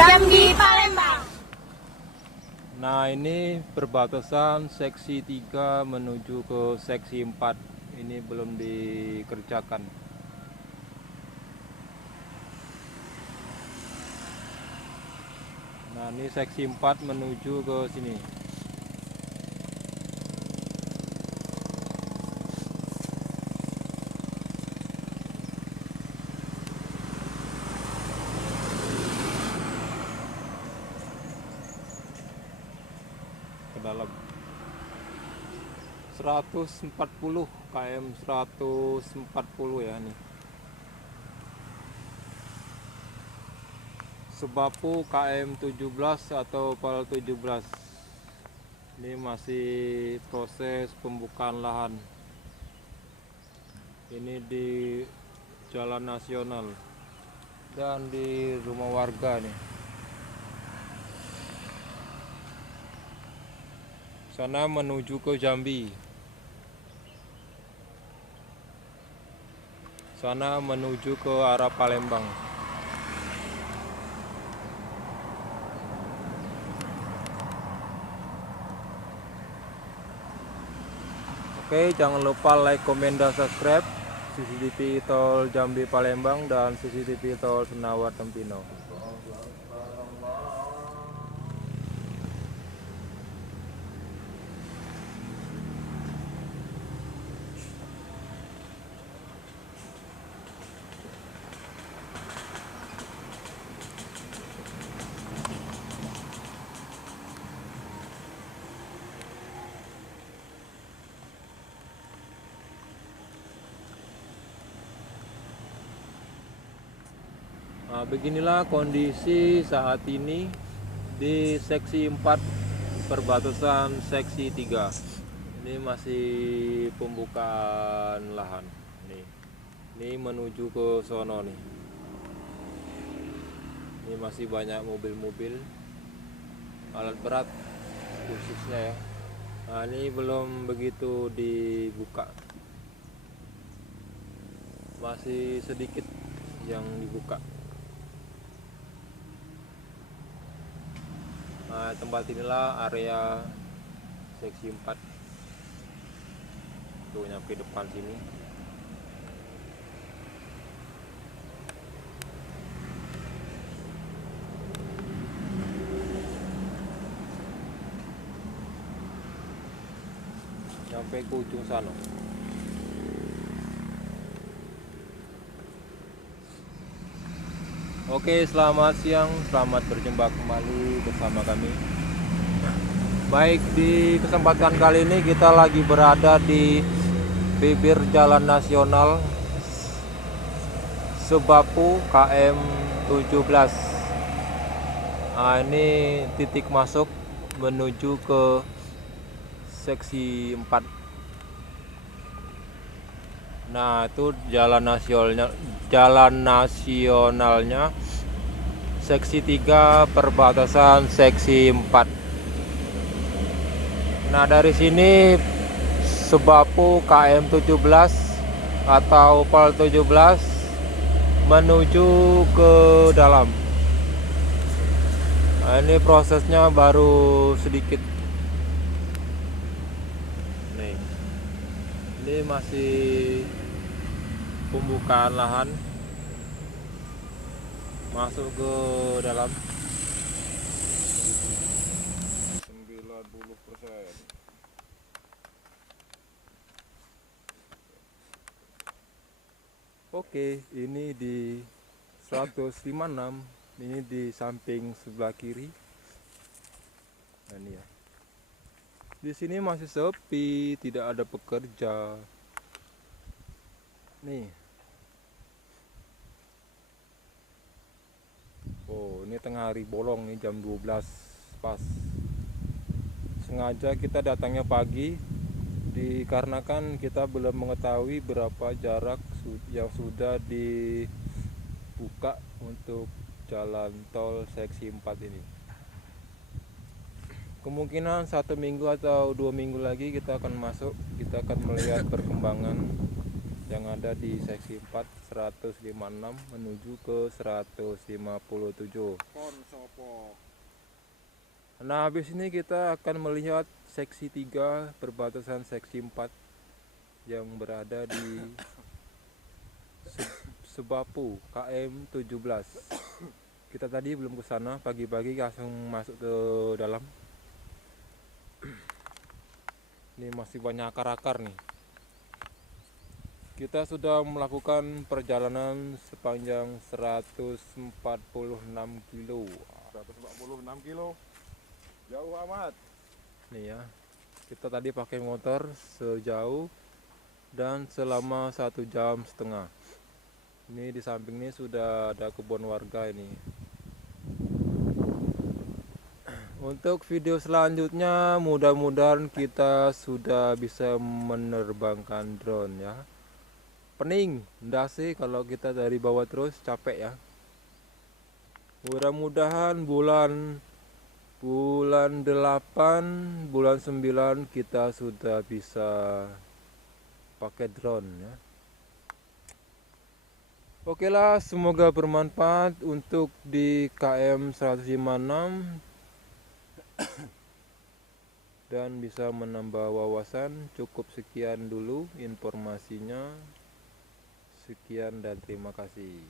Jambi Palembang. Nah, ini perbatasan seksi 3 menuju ke seksi 4. Ini belum dikerjakan. Nah, ini seksi 4 menuju ke sini. Ke dalam 140 km 140 ya nih. Sebapu KM 17 atau PAL 17. Ini masih proses pembukaan lahan. Ini di jalan nasional dan di rumah warga nih. Sana menuju ke Jambi. Sana menuju ke arah Palembang. Oke, jangan lupa like, komen, dan subscribe CCTV Tol Jambi Palembang dan CCTV Tol Senawa Tempino. Nah, beginilah kondisi saat ini di seksi 4 perbatasan seksi 3. Ini masih pembukaan lahan nih. Ini menuju ke sono nih. Ini masih banyak mobil-mobil alat berat khususnya ya. Nah, ini belum begitu dibuka. Masih sedikit yang dibuka. Nah, tempat inilah area seksi 4. Tuh nyampe depan sini. Sampai ke ujung sana. Oke, selamat siang, selamat berjumpa kembali bersama kami. Baik, di kesempatan kali ini kita lagi berada di bibir jalan nasional Sebapu KM 17. Nah, ini titik masuk menuju ke seksi 4. Nah, itu jalan nasionalnya seksi 3 perbatasan seksi 4. Nah, dari sini Sebapu KM 17 atau PAL 17 menuju ke dalam. Nah, ini prosesnya baru sedikit. Nih. Ini masih pembukaan lahan masuk ke dalam 90%. Oke, ini di 156. Ini di samping sebelah kiri. Nah, ini ya. Di sini masih sepi, tidak ada pekerja. Nih. Oh, ini tengah hari bolong nih, jam 12 pas. Sengaja kita datangnya pagi dikarenakan kita belum mengetahui berapa jarak yang sudah dibuka untuk jalan tol seksi 4 ini. Kemungkinan 1 minggu atau 2 minggu lagi kita akan masuk, kita akan melihat perkembangan yang ada di seksi 4 156 menuju ke 157. Nah, habis ini kita akan melihat seksi 3 perbatasan seksi 4 yang berada di Sebapu KM 17. Kita tadi belum ke sana, pagi-pagi langsung masuk ke dalam. Ini masih banyak akar-akar nih. Kita sudah melakukan perjalanan sepanjang 146 kilo. 146 kilo. Jauh amat. Nih ya. Kita tadi pakai motor sejauh dan selama 1,5 jam. Ini di samping ini sudah ada kebun warga ini. Untuk video selanjutnya mudah-mudahan kita sudah bisa menerbangkan drone ya. Pening, ndase kalau kita dari bawah terus capek ya. Mudah-mudahan bulan 8, bulan 9 kita sudah bisa pakai drone ya. Oke lah, semoga bermanfaat untuk di KM 156 dan bisa menambah wawasan. Cukup sekian dulu informasinya. Sekian dan terima kasih.